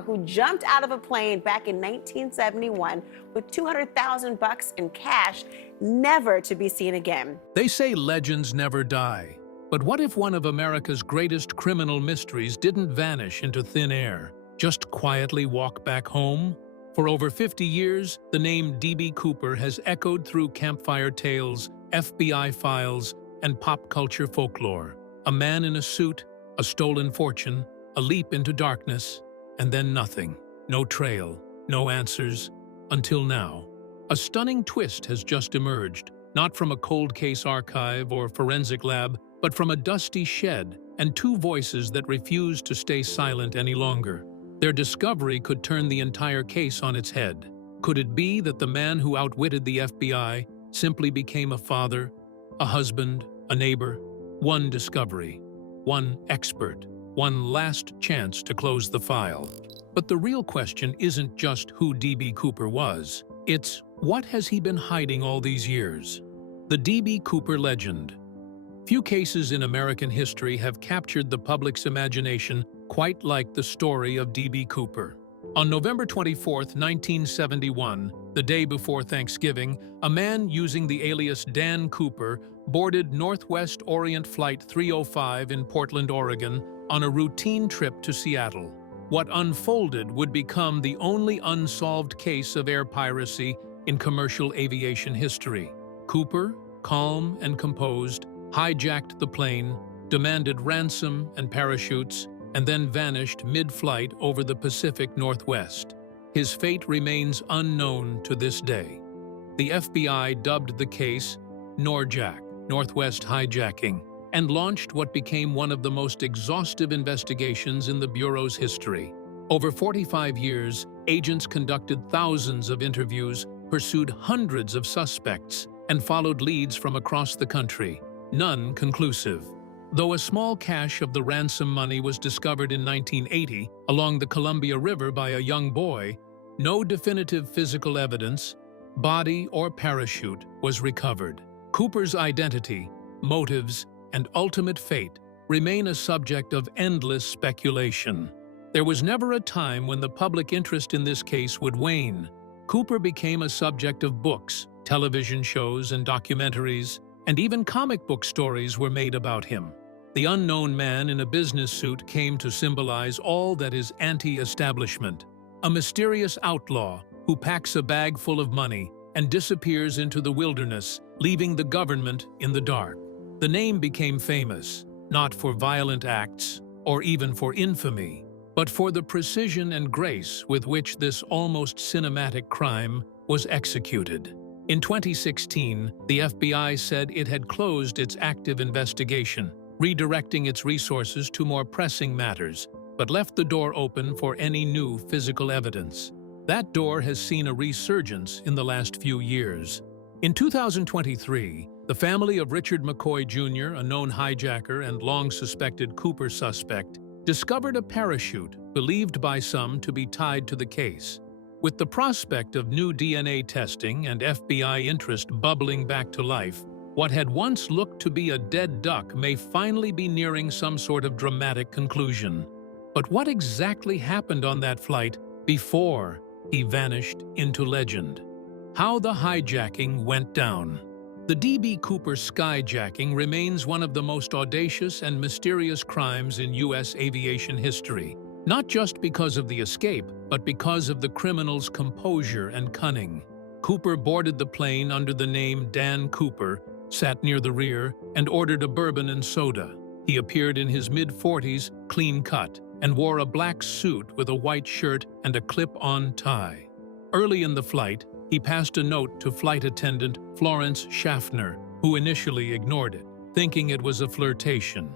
who jumped out of a plane back in 1971 with 200,000 bucks in cash, never to be seen again. They say legends never die. But what if one of America's greatest criminal mysteries didn't vanish into thin air, just quietly walk back home? For over 50 years, the name D.B. Cooper has echoed through campfire tales, FBI files, and pop culture folklore. A man in a suit, a stolen fortune, a leap into darkness, and then nothing. No trail, no answers, until now. A stunning twist has just emerged, not from a cold case archive or forensic lab, but from a dusty shed and two voices that refuse to stay silent any longer. Their discovery could turn the entire case on its head. Could it be that the man who outwitted the FBI simply became a father, a husband, a neighbor? One discovery, one expert, one last chance to close the file. But the real question isn't just who D.B. Cooper was. It's, what has he been hiding all these years? The D.B. Cooper legend. Few cases in American history have captured the public's imagination quite like the story of D.B. Cooper. On November 24, 1971, the day before Thanksgiving, a man using the alias Dan Cooper boarded Northwest Orient Flight 305 in Portland, Oregon, on a routine trip to Seattle. What unfolded would become the only unsolved case of air piracy in commercial aviation history. Cooper, calm and composed, hijacked the plane, demanded ransom and parachutes, and then vanished mid-flight over the Pacific Northwest. His fate remains unknown to this day. The FBI dubbed the case NORJAC, Northwest Hijacking, and launched what became one of the most exhaustive investigations in the Bureau's history. Over 45 years, agents conducted thousands of interviews, pursued hundreds of suspects, and followed leads from across the country, none conclusive. Though a small cache of the ransom money was discovered in 1980 along the Columbia River by a young boy, no definitive physical evidence, body or parachute, was recovered. Cooper's identity, motives, and ultimate fate remain a subject of endless speculation. There was never a time when the public interest in this case would wane. Cooper became a subject of books, television shows, and documentaries, and even comic book stories were made about him. The unknown man in a business suit came to symbolize all that is anti-establishment, a mysterious outlaw who packs a bag full of money and disappears into the wilderness, leaving the government in the dark. The name became famous, not for violent acts or even for infamy, but for the precision and grace with which this almost cinematic crime was executed. In 2016, the FBI said it had closed its active investigation, redirecting its resources to more pressing matters, but left the door open for any new physical evidence. That door has seen a resurgence in the last few years. In 2023, the family of Richard Mccoy Jr., a known hijacker and long-suspected Cooper suspect, discovered a parachute believed by some to be tied to the case. With the prospect of new DNA testing and FBI interest bubbling back to life, what had once looked to be a dead duck may finally be nearing some sort of dramatic conclusion. But what exactly happened on that flight before he vanished into legend? How the hijacking went down. The D.B. Cooper skyjacking remains one of the most audacious and mysterious crimes in U.S. aviation history, not just because of the escape, but because of the criminal's composure and cunning. Cooper boarded the plane under the name Dan Cooper, sat near the rear, and ordered a bourbon and soda. He appeared in his mid-40s, clean-cut, and wore a black suit with a white shirt and a clip-on tie. Early in the flight, he passed a note to flight attendant Florence Schaffner, who initially ignored it, thinking it was a flirtation.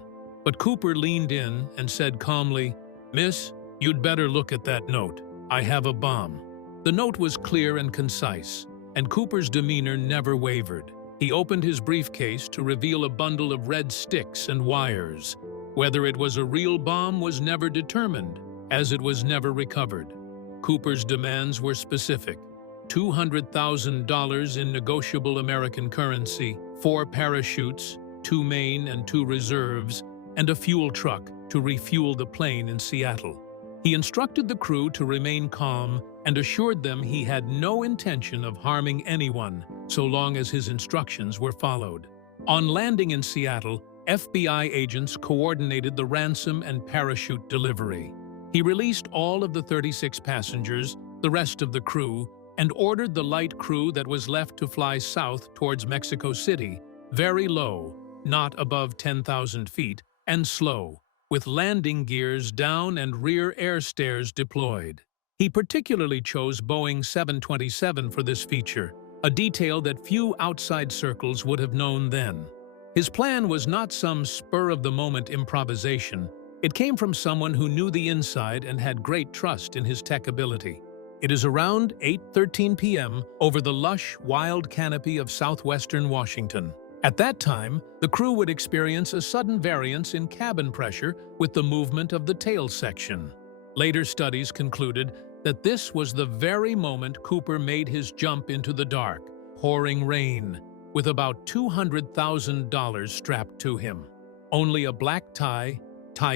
But Cooper leaned in and said calmly, "Miss, you'd better look at that note. I have a bomb." The note was clear and concise, and Cooper's demeanor never wavered. He opened his briefcase to reveal a bundle of red sticks and wires. Whether it was a real bomb was never determined, as it was never recovered. Cooper's demands were specific: $200,000 in negotiable American currency, 4 parachutes, 2 main and 2 reserves, and a fuel truck to refuel the plane in Seattle. He instructed the crew to remain calm and assured them he had no intention of harming anyone so long as his instructions were followed. On landing in Seattle, FBI agents coordinated the ransom and parachute delivery. He released all of the 36 passengers, the rest of the crew, and ordered the light crew that was left to fly south towards Mexico City, very low, not above 10,000 feet, and slow, with landing gears down and rear air stairs deployed. He particularly chose Boeing 727 for this feature, a detail that few outside circles would have known then. His plan was not some spur-of-the-moment improvisation. It came from someone who knew the inside and had great trust in his tech ability. It is around 8:13 p.m. over the lush, wild canopy of southwestern Washington. At that time, the crew would experience a sudden variance in cabin pressure with the movement of the tail section. Later studies concluded that this was the very moment Cooper made his jump into the dark, pouring rain, with about $200,000 strapped to him. Only a black tie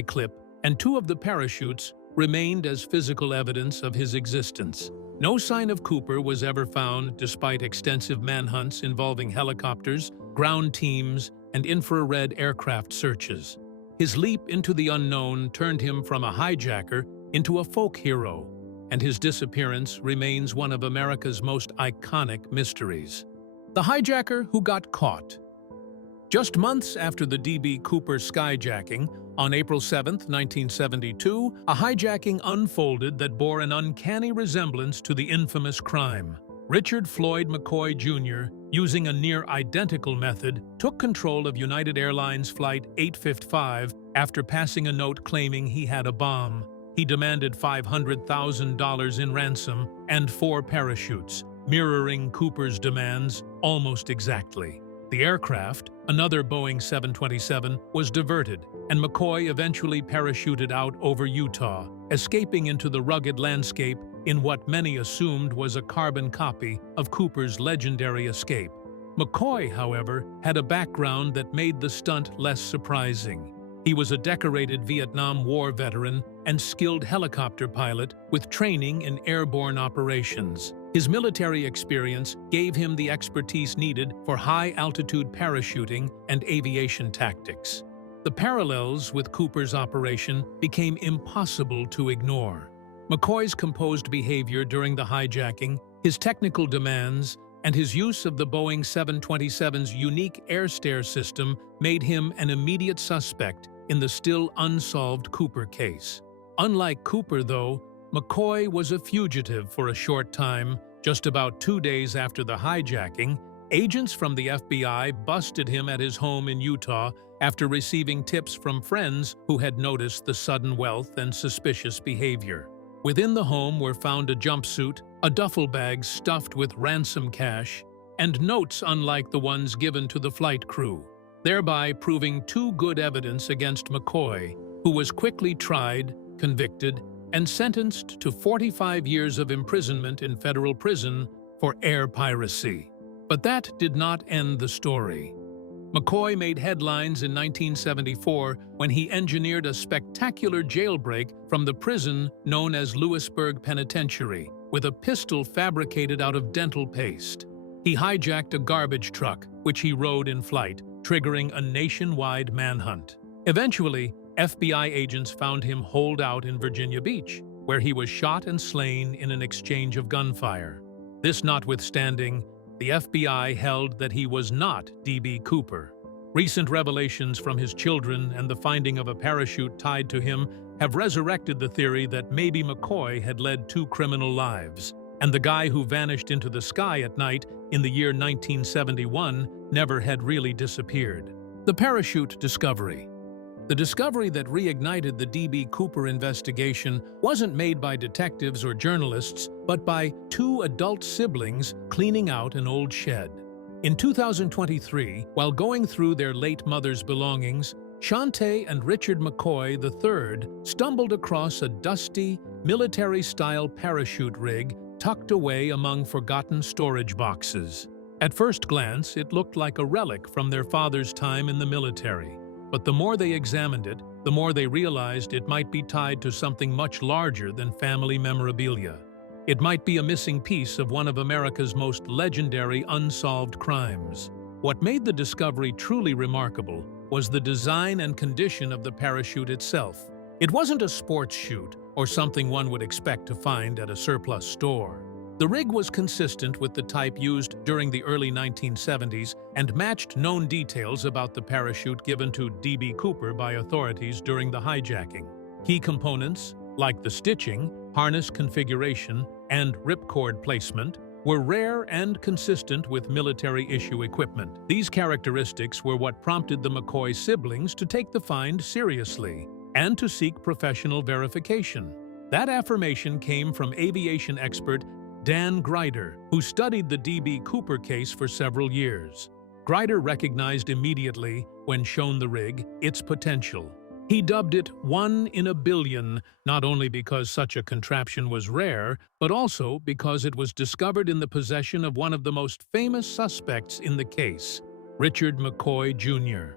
clip, and 2 of the parachutes remained as physical evidence of his existence. No sign of Cooper was ever found despite extensive manhunts involving helicopters, ground teams, and infrared aircraft searches. His leap into the unknown turned him from a hijacker into a folk hero, and his disappearance remains one of America's most iconic mysteries. The hijacker who got caught. Just months after the D.B. Cooper skyjacking, on April 7, 1972, a hijacking unfolded that bore an uncanny resemblance to the infamous crime. Richard Floyd McCoy Jr., using a near-identical method, took control of United Airlines Flight 855 after passing a note claiming he had a bomb. He demanded $500,000 in ransom and 4 parachutes, mirroring Cooper's demands almost exactly. The aircraft, another Boeing 727, was diverted, and McCoy eventually parachuted out over Utah, escaping into the rugged landscape in what many assumed was a carbon copy of Cooper's legendary escape. McCoy, however, had a background that made the stunt less surprising. He was a decorated Vietnam War veteran and skilled helicopter pilot with training in airborne operations. His military experience gave him the expertise needed for high-altitude parachuting and aviation tactics. The parallels with Cooper's operation became impossible to ignore. McCoy's composed behavior during the hijacking, his technical demands, and his use of the Boeing 727's unique air stair system made him an immediate suspect in the still unsolved Cooper case. Unlike Cooper, though, McCoy was a fugitive for a short time. Just about 2 days after the hijacking, agents from the FBI busted him at his home in Utah after receiving tips from friends who had noticed the sudden wealth and suspicious behavior. Within the home were found a jumpsuit, a duffel bag stuffed with ransom cash, and notes unlike the ones given to the flight crew, thereby proving 2 good evidence against McCoy, who was quickly tried, convicted, and sentenced to 45 years of imprisonment in federal prison for air piracy. But that did not end the story. McCoy made headlines in 1974 when he engineered a spectacular jailbreak from the prison known as Lewisburg Penitentiary, with a pistol fabricated out of dental paste. He hijacked a garbage truck, which he rode in flight, triggering a nationwide manhunt. Eventually, FBI agents found him holed out in Virginia Beach, where he was shot and slain in an exchange of gunfire. This notwithstanding, the FBI held that he was not D.B. Cooper. Recent revelations from his children and the finding of a parachute tied to him have resurrected the theory that maybe McCoy had led 2 criminal lives, and the guy who vanished into the sky at night in the year 1971 never had really disappeared. The parachute discovery. The discovery that reignited the D.B. Cooper investigation wasn't made by detectives or journalists, but by 2 adult siblings cleaning out an old shed. In 2023, while going through their late mother's belongings, Shante and Richard McCoy III stumbled across a dusty, military-style parachute rig tucked away among forgotten storage boxes. At first glance, it looked like a relic from their father's time in the military. But the more they examined it, the more they realized it might be tied to something much larger than family memorabilia. It might be a missing piece of one of America's most legendary unsolved crimes. What made the discovery truly remarkable was the design and condition of the parachute itself. It wasn't a sports chute or something one would expect to find at a surplus store. The rig was consistent with the type used during the early 1970s and matched known details about the parachute given to D.B. Cooper by authorities during the hijacking. Key components, like the stitching, harness configuration, and ripcord placement, were rare and consistent with military-issue equipment. These characteristics were what prompted the Mccoy siblings to take the find seriously and to seek professional verification. That affirmation came from aviation expert Dan Grider, who studied the D.B. Cooper case for several years. Grider recognized immediately, when shown the rig, its potential. He dubbed it 1 in a billion, not only because such a contraption was rare, but also because it was discovered in the possession of one of the most famous suspects in the case, Richard Mccoy, Jr.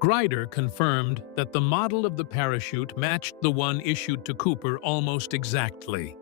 Grider confirmed that the model of the parachute matched the one issued to Cooper almost exactly.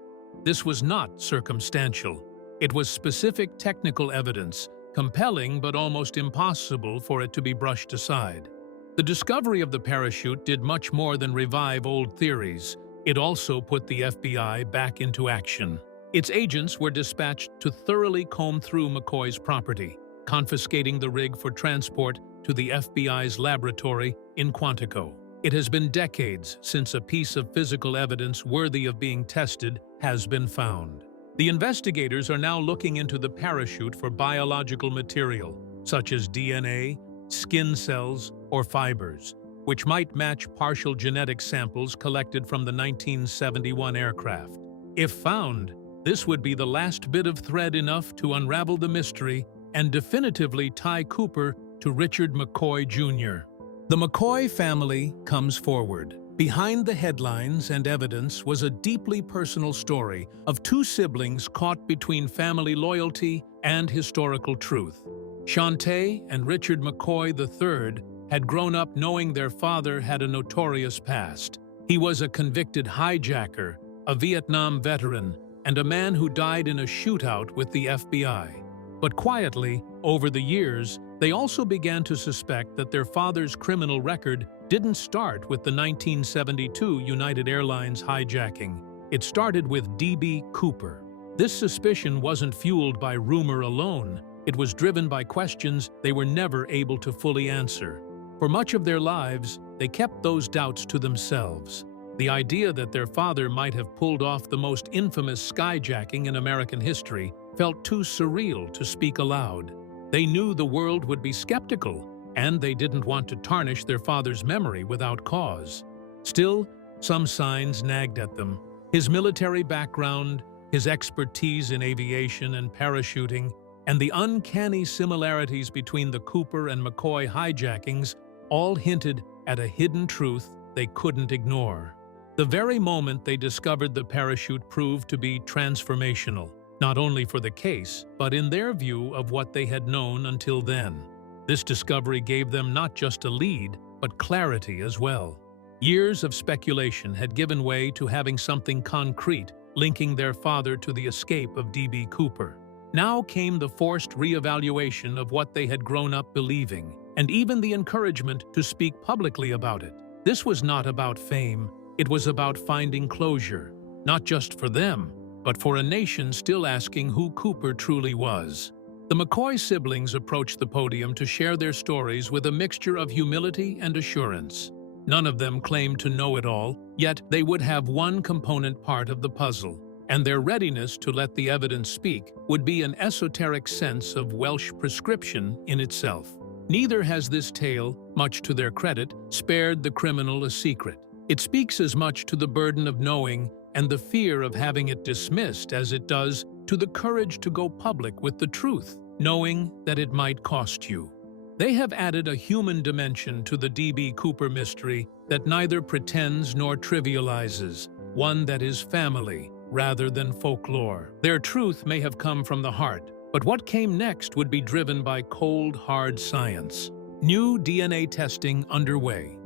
This was not circumstantial. It was specific technical evidence, compelling but almost impossible for it to be brushed aside. The discovery of the parachute did much more than revive old theories. It also put the FBI back into action. Its agents were dispatched to thoroughly comb through Mccoy's property, confiscating the rig for transport to the FBI's laboratory in Quantico. It has been decades since a piece of physical evidence worthy of being tested has been found. The investigators are now looking into the parachute for biological material, such as DNA, skin cells, or fibers, which might match partial genetic samples collected from the 1971 aircraft. If found, this would be the last bit of thread enough to unravel the mystery and definitively tie Cooper to Richard Mccoy, Jr. The Mccoy family comes forward. Behind the headlines and evidence was a deeply personal story of two siblings caught between family loyalty and historical truth. Shantae and Richard Mccoy III had grown up knowing their father had a notorious past. He was a convicted hijacker, a Vietnam veteran, and a man who died in a shootout with the FBI. But quietly, over the years, they also began to suspect that their father's criminal record didn't start with the 1972 United Airlines hijacking. It started with D.B. Cooper. This suspicion wasn't fueled by rumor alone. It was driven by questions they were never able to fully answer. For much of their lives, they kept those doubts to themselves. The idea that their father might have pulled off the most infamous skyjacking in American history felt too surreal to speak aloud. They knew the world would be skeptical, and they didn't want to tarnish their father's memory without cause. Still, some signs nagged at them. His military background, his expertise in aviation and parachuting, and the uncanny similarities between the Cooper and Mccoy hijackings all hinted at a hidden truth they couldn't ignore. The very moment they discovered the parachute proved to be transformational, not only for the case, but in their view of what they had known until then. This discovery gave them not just a lead, but clarity as well. Years of speculation had given way to having something concrete linking their father to the escape of D.B. Cooper. Now came the forced reevaluation of what they had grown up believing, and even the encouragement to speak publicly about it. This was not about fame, it was about finding closure, not just for them, but for a nation still asking who Cooper truly was. The Mccoy siblings approached the podium to share their stories with a mixture of humility and assurance. None of them claimed to know it all, yet they would have one component part of the puzzle, and their readiness to let the evidence speak would be an esoteric sense of Welsh prescription in itself. Neither has this tale, much to their credit, spared the criminal a secret. It speaks as much to the burden of knowing and the fear of having it dismissed as it does to the courage to go public with the truth, knowing that it might cost you. They have added a human dimension to the D.B. Cooper mystery that neither pretends nor trivializes, one that is family rather than folklore. Their truth may have come from the heart, but what came next would be driven by cold, hard science. New DNA testing underway.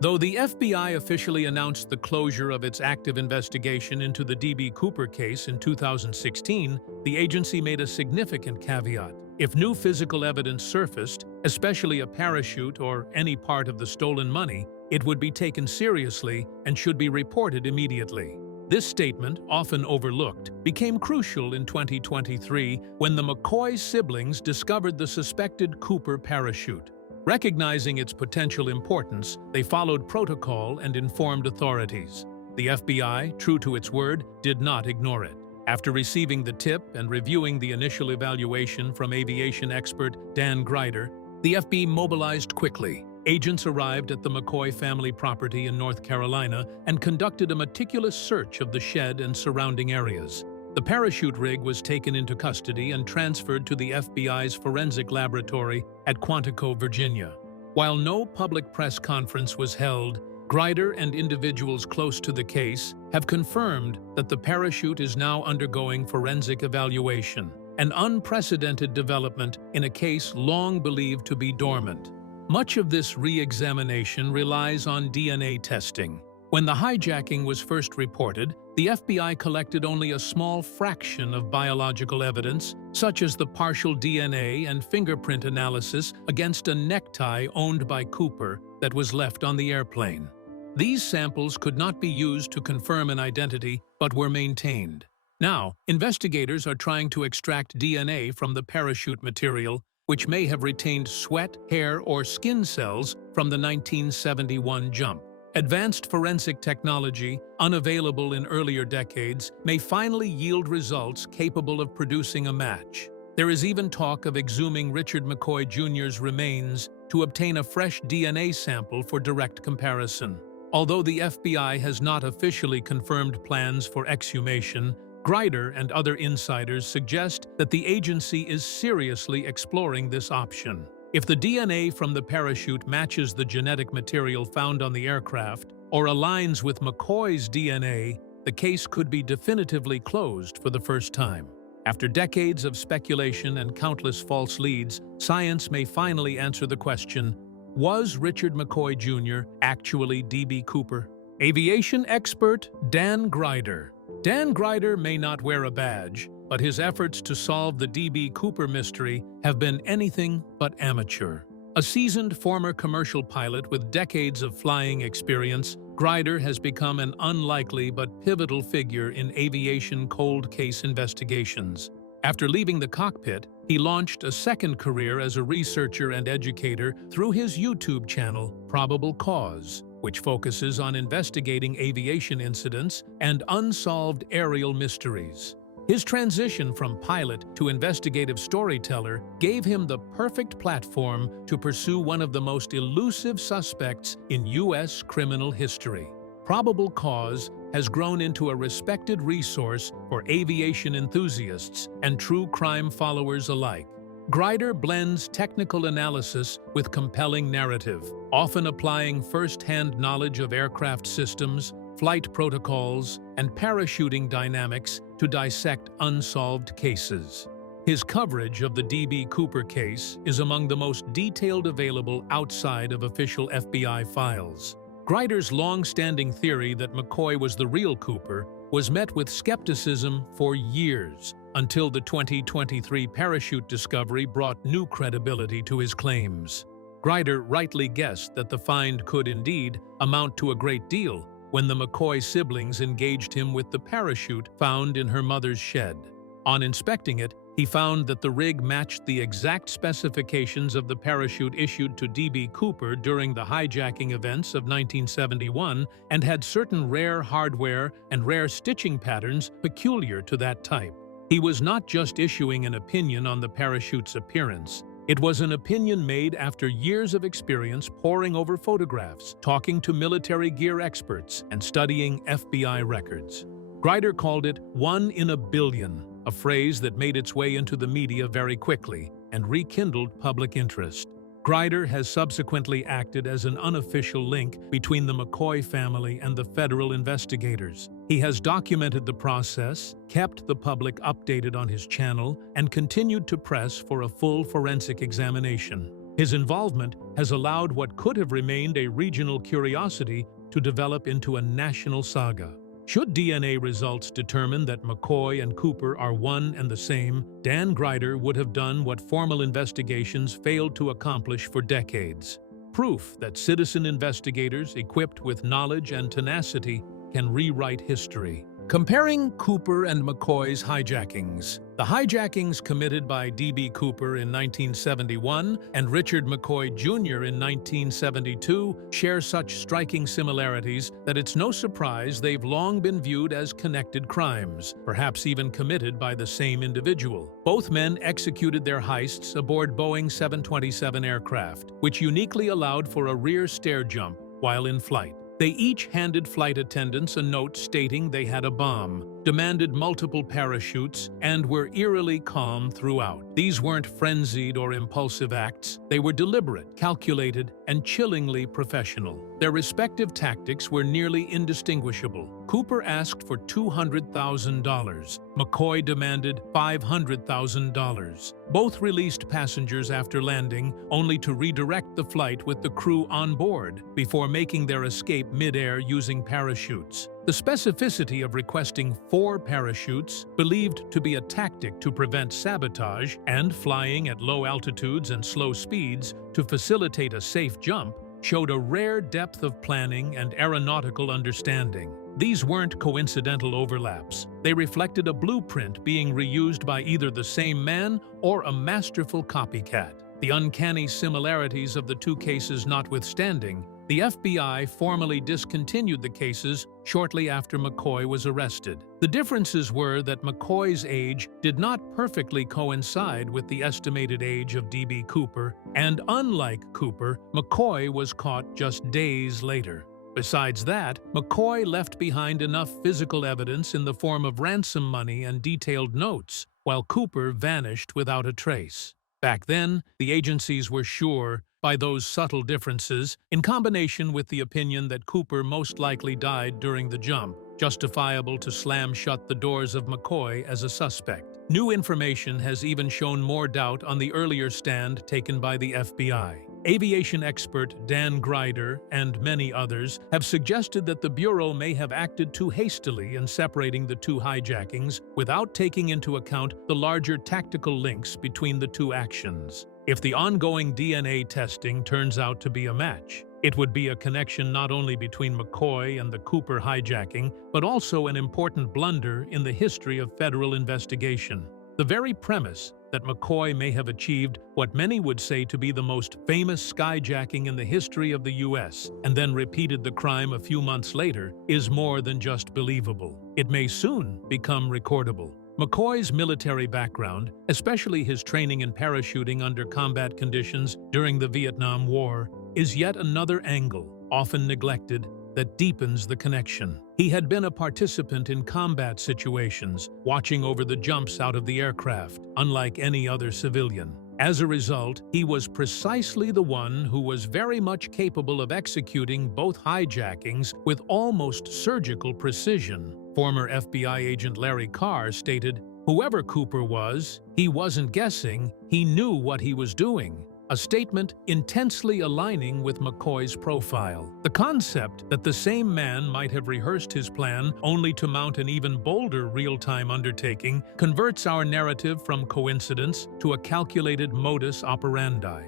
Though the FBI officially announced the closure of its active investigation into the D.B. Cooper case in 2016, the agency made a significant caveat. If new physical evidence surfaced, especially a parachute or any part of the stolen money, it would be taken seriously and should be reported immediately. This statement, often overlooked, became crucial in 2023 when the Mccoy siblings discovered the suspected Cooper parachute. Recognizing its potential importance, they followed protocol and informed authorities. The FBI, true to its word, did not ignore it. After receiving the tip and reviewing the initial evaluation from aviation expert Dan Grider, the FBI mobilized quickly. Agents arrived at the Mccoy family property in North Carolina and conducted a meticulous search of the shed and surrounding areas. The parachute rig was taken into custody and transferred to the FBI's forensic laboratory at Quantico, Virginia. While no public press conference was held, Grider and individuals close to the case have confirmed that the parachute is now undergoing forensic evaluation, an unprecedented development in a case long believed to be dormant. Much of this re-examination relies on DNA testing. When the hijacking was first reported, the FBI collected only a small fraction of biological evidence, such as the partial DNA and fingerprint analysis against a necktie owned by Cooper that was left on the airplane. These samples could not be used to confirm an identity, but were maintained. Now, investigators are trying to extract DNA from the parachute material, which may have retained sweat, hair, or skin cells from the 1971 jump. Advanced forensic technology, unavailable in earlier decades, may finally yield results capable of producing a match. There is even talk of exhuming Richard Mccoy Jr.'s remains to obtain a fresh DNA sample for direct comparison. Although the FBI has not officially confirmed plans for exhumation, Grider and other insiders suggest that the agency is seriously exploring this option. If the DNA from the parachute matches the genetic material found on the aircraft or aligns with McCoy's DNA, the case could be definitively closed for the first time. After decades of speculation and countless false leads, science may finally answer the question, was Richard Mccoy Jr. actually D.B. Cooper? Aviation expert Dan Grider. Dan Grider may not wear a badge, but his efforts to solve the D.B. Cooper mystery have been anything but amateur. A seasoned former commercial pilot with decades of flying experience, Grider has become an unlikely but pivotal figure in aviation cold case investigations. After leaving the cockpit, he launched a second career as a researcher and educator through his YouTube channel, Probable Cause, which focuses on investigating aviation incidents and unsolved aerial mysteries. His transition from pilot to investigative storyteller gave him the perfect platform to pursue one of the most elusive suspects in U.S. criminal history. Probable Cause has grown into a respected resource for aviation enthusiasts and true crime followers alike. Grider blends technical analysis with compelling narrative, often applying first-hand knowledge of aircraft systems, flight protocols, and parachuting dynamics to dissect unsolved cases. His coverage of the D.B. Cooper case is among the most detailed available outside of official FBI files. Grider's long-standing theory that McCoy was the real Cooper was met with skepticism for years, until the 2023 parachute discovery brought new credibility to his claims. Grider rightly guessed that the find could indeed amount to a great deal when the McCoy siblings engaged him with the parachute found in her mother's shed. On inspecting it, he found that the rig matched the exact specifications of the parachute issued to D.B. Cooper during the hijacking events of 1971 and had certain rare hardware and rare stitching patterns peculiar to that type. He was not just issuing an opinion on the parachute's appearance. It was an opinion made after years of experience poring over photographs, talking to military gear experts, and studying FBI records. Grider called it "one in a billion," a phrase that made its way into the media very quickly and rekindled public interest. Grider has subsequently acted as an unofficial link between the McCoy family and the federal investigators. He has documented the process, kept the public updated on his channel, and continued to press for a full forensic examination. His involvement has allowed what could have remained a regional curiosity to develop into a national saga. Should DNA results determine that Mccoy and Cooper are one and the same, Dan Grider would have done what formal investigations failed to accomplish for decades. Proof that citizen investigators equipped with knowledge and tenacity can rewrite history. Comparing Cooper and McCoy's hijackings. The hijackings committed by D.B. Cooper in 1971 and Richard McCoy Jr. in 1972 share such striking similarities that it's no surprise they've long been viewed as connected crimes, perhaps even committed by the same individual. Both men executed their heists aboard Boeing 727 aircraft, which uniquely allowed for a rear stair jump while in flight. They each handed flight attendants a note stating they had a bomb, demanded multiple parachutes, and were eerily calm throughout. These weren't frenzied or impulsive acts. They were deliberate, calculated, and chillingly professional. Their respective tactics were nearly indistinguishable. Cooper asked for $200,000. McCoy demanded $500,000. Both released passengers after landing, only to redirect the flight with the crew on board before making their escape mid-air using parachutes. The specificity of requesting 4 parachutes, believed to be a tactic to prevent sabotage, and flying at low altitudes and slow speeds to facilitate a safe jump, showed a rare depth of planning and aeronautical understanding. These weren't coincidental overlaps. They reflected a blueprint being reused by either the same man or a masterful copycat. The uncanny similarities of the two cases notwithstanding, the FBI formally discontinued the cases shortly after McCoy was arrested. The differences were that McCoy's age did not perfectly coincide with the estimated age of D.B. Cooper, and unlike Cooper, McCoy was caught just days later. Besides that, McCoy left behind enough physical evidence in the form of ransom money and detailed notes, while Cooper vanished without a trace. Back then, the agencies were sure, by those subtle differences, in combination with the opinion that Cooper most likely died during the jump, justifiable to slam shut the doors of McCoy as a suspect. New information has even shown more doubt on the earlier stand taken by the FBI. Aviation expert Dan Grider and many others have suggested that the Bureau may have acted too hastily in separating the two hijackings without taking into account the larger tactical links between the two actions. If the ongoing DNA testing turns out to be a match, it would be a connection not only between McCoy and the Cooper hijacking, but also an important blunder in the history of federal investigation. The very premise that McCoy may have achieved what many would say to be the most famous skyjacking in the history of the U.S. and then repeated the crime a few months later is more than just believable. It may soon become recordable. McCoy's military background, especially his training in parachuting under combat conditions during the Vietnam War, is yet another angle, often neglected, that deepens the connection. He had been a participant in combat situations, watching over the jumps out of the aircraft, unlike any other civilian. As a result, he was precisely the one who was very much capable of executing both hijackings with almost surgical precision. Former FBI agent Larry Carr stated, "Whoever Cooper was, he wasn't guessing, he knew what he was doing." A statement intensely aligning with McCoy's profile. The concept that the same man might have rehearsed his plan only to mount an even bolder real-time undertaking converts our narrative from coincidence to a calculated modus operandi.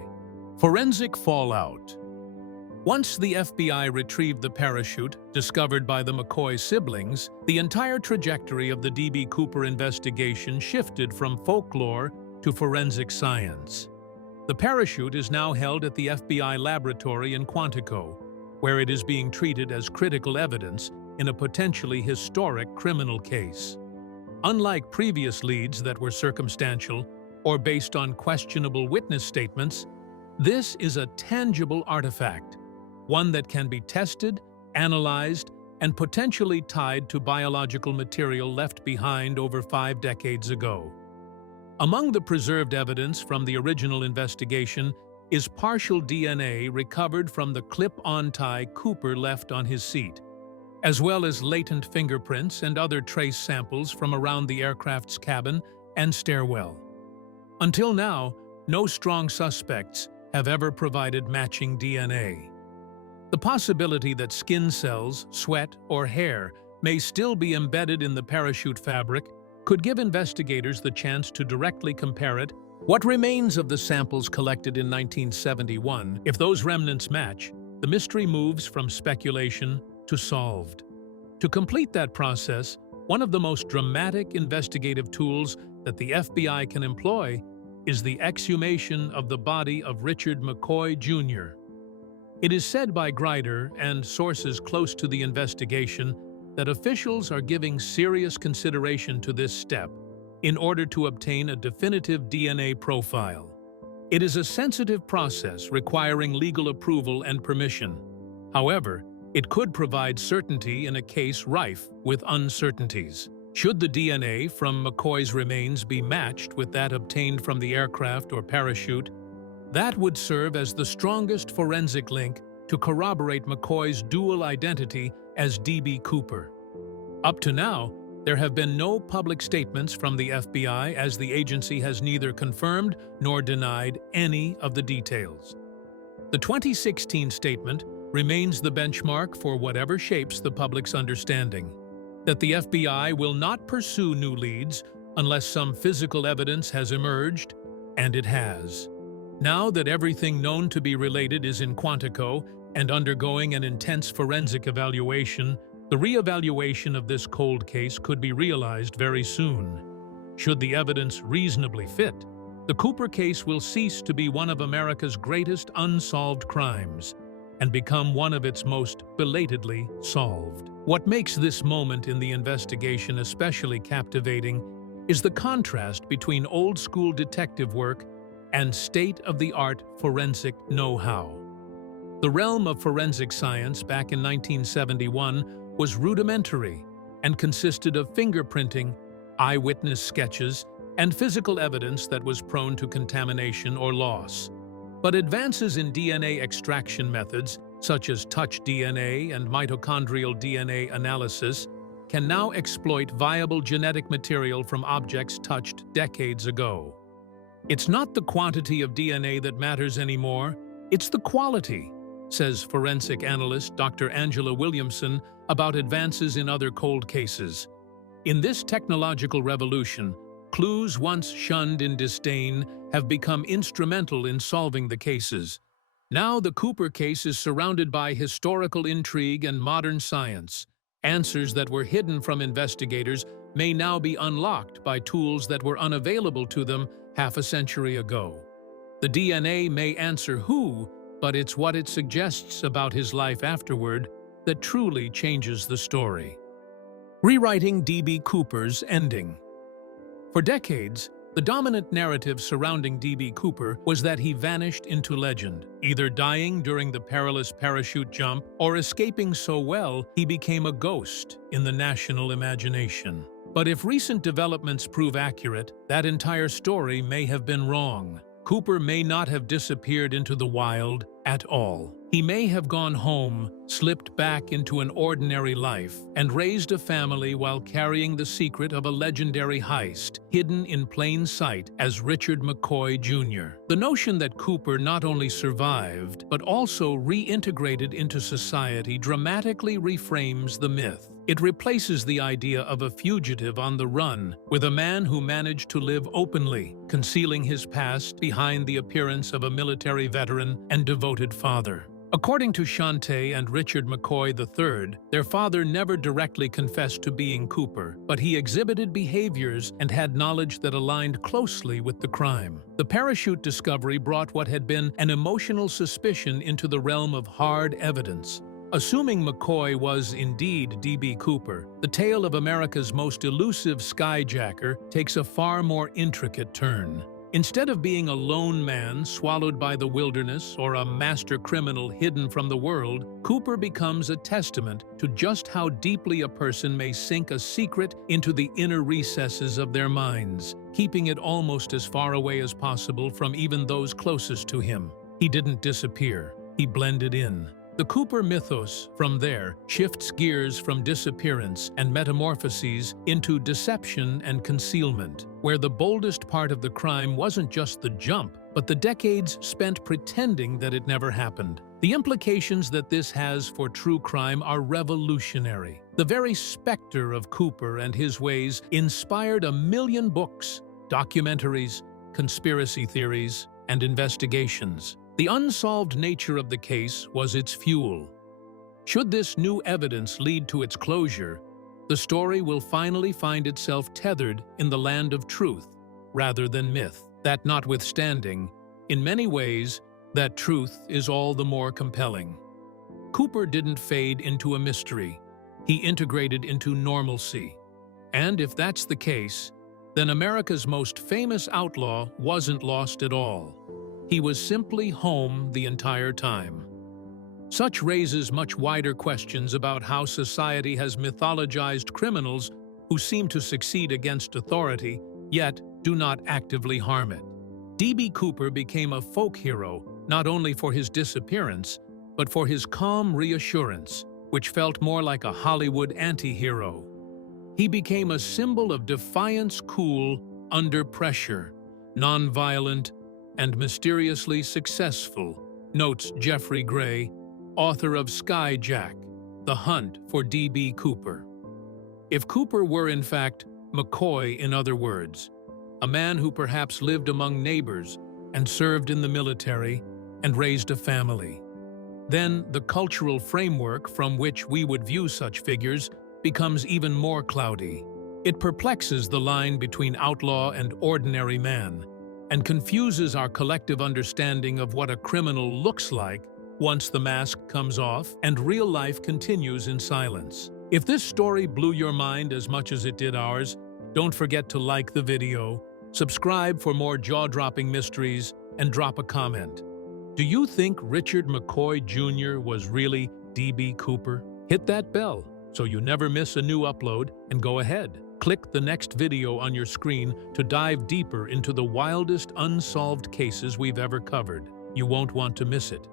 Forensic fallout. Once the FBI retrieved the parachute discovered by the McCoy siblings, the entire trajectory of the D.B. Cooper investigation shifted from folklore to forensic science. The parachute is now held at the FBI laboratory in Quantico, where it is being treated as critical evidence in a potentially historic criminal case. Unlike previous leads that were circumstantial or based on questionable witness statements, this is a tangible artifact, one that can be tested, analyzed, and potentially tied to biological material left behind over 5 decades ago. Among the preserved evidence from the original investigation is partial DNA recovered from the clip-on tie Cooper left on his seat, as well as latent fingerprints and other trace samples from around the aircraft's cabin and stairwell. Until now, no strong suspects, have ever provided matching DNA. The possibility that skin cells, sweat, or hair may still be embedded in the parachute fabric could give investigators the chance to directly compare it. What remains of the samples collected in 1971, if those remnants match, the mystery moves from speculation to solved. To complete that process, one of the most dramatic investigative tools that the FBI can employ is the exhumation of the body of Richard Mccoy, Jr. It is said by Grider and sources close to the investigation that officials are giving serious consideration to this step in order to obtain a definitive DNA profile. It is a sensitive process requiring legal approval and permission. However, it could provide certainty in a case rife with uncertainties. Should the DNA from Mccoy's remains be matched with that obtained from the aircraft or parachute, that would serve as the strongest forensic link to corroborate Mccoy's dual identity as D.B. Cooper. Up to now, there have been no public statements from the FBI, as the agency has neither confirmed nor denied any of the details. The 2016 statement remains the benchmark for whatever shapes the public's understanding, that the FBI will not pursue new leads unless some physical evidence has emerged, and it has. Now that everything known to be related is in Quantico and undergoing an intense forensic evaluation, the re-evaluation of this cold case could be realized very soon. Should the evidence reasonably fit, the Cooper case will cease to be one of America's greatest unsolved crimes and become one of its most belatedly solved. What makes this moment in the investigation especially captivating is the contrast between old-school detective work and state-of-the-art forensic know-how. The realm of forensic science back in 1971 was rudimentary and consisted of fingerprinting, eyewitness sketches, and physical evidence that was prone to contamination or loss. But advances in DNA extraction methods, such as touch DNA and mitochondrial DNA analysis, can now exploit viable genetic material from objects touched decades ago. It's not the quantity of DNA that matters anymore, it's the quality, says forensic analyst Dr. Angela Williamson about advances in other cold cases. In this technological revolution, clues once shunned in disdain have become instrumental in solving the cases. Now the Cooper case is surrounded by historical intrigue and modern science. Answers that were hidden from investigators may now be unlocked by tools that were unavailable to them half a century ago. The DNA may answer who, but it's what it suggests about his life afterward that truly changes the story. Rewriting D.B. Cooper's ending. For decades, the dominant narrative surrounding D.B. Cooper was that he vanished into legend, either dying during the perilous parachute jump or escaping so well he became a ghost in the national imagination. But if recent developments prove accurate, that entire story may have been wrong. Cooper may not have disappeared into the wild at all. He may have gone home, slipped back into an ordinary life, and raised a family while carrying the secret of a legendary heist, hidden in plain sight as Richard Mccoy, Jr. The notion that Cooper not only survived, but also reintegrated into society dramatically reframes the myth. It replaces the idea of a fugitive on the run with a man who managed to live openly, concealing his past behind the appearance of a military veteran and devoted father. According to Shante and Richard Mccoy III, their father never directly confessed to being Cooper, but he exhibited behaviors and had knowledge that aligned closely with the crime. The parachute discovery brought what had been an emotional suspicion into the realm of hard evidence. Assuming Mccoy was indeed D.B. Cooper, the tale of America's most elusive skyjacker takes a far more intricate turn. Instead of being a lone man swallowed by the wilderness or a master criminal hidden from the world, Cooper becomes a testament to just how deeply a person may sink a secret into the inner recesses of their minds, keeping it almost as far away as possible from even those closest to him. He didn't disappear, he blended in. The Cooper mythos, from there, shifts gears from disappearance and metamorphoses into deception and concealment, where the boldest part of the crime wasn't just the jump, but the decades spent pretending that it never happened. The implications that this has for true crime are revolutionary. The very specter of Cooper and his ways inspired a million books, documentaries, conspiracy theories, and investigations. The unsolved nature of the case was its fuel. Should this new evidence lead to its closure, the story will finally find itself tethered in the land of truth rather than myth. That notwithstanding, in many ways, that truth is all the more compelling. Cooper didn't fade into a mystery. He integrated into normalcy. And if that's the case, then America's most famous outlaw wasn't lost at all. He was simply home the entire time. Such raises much wider questions about how society has mythologized criminals who seem to succeed against authority, yet do not actively harm it. D.B. Cooper became a folk hero not only for his disappearance, but for his calm reassurance, which felt more like a Hollywood anti-hero. He became a symbol of defiance, cool, under pressure, non-violent, and mysteriously successful, notes Jeffrey Gray, author of Skyjack, The Hunt for D.B. Cooper. If Cooper were in fact Mccoy, in other words, a man who perhaps lived among neighbors and served in the military and raised a family, then the cultural framework from which we would view such figures becomes even more cloudy. It perplexes the line between outlaw and ordinary man, and confuses our collective understanding of what a criminal looks like once the mask comes off and real life continues in silence. If this story blew your mind as much as it did ours, don't forget to like the video, subscribe for more jaw-dropping mysteries, and drop a comment. Do you think Richard McCoy Jr. was really D.B. Cooper? Hit that bell so you never miss a new upload, and go ahead, click the next video on your screen to dive deeper into the wildest unsolved cases we've ever covered. You won't want to miss it.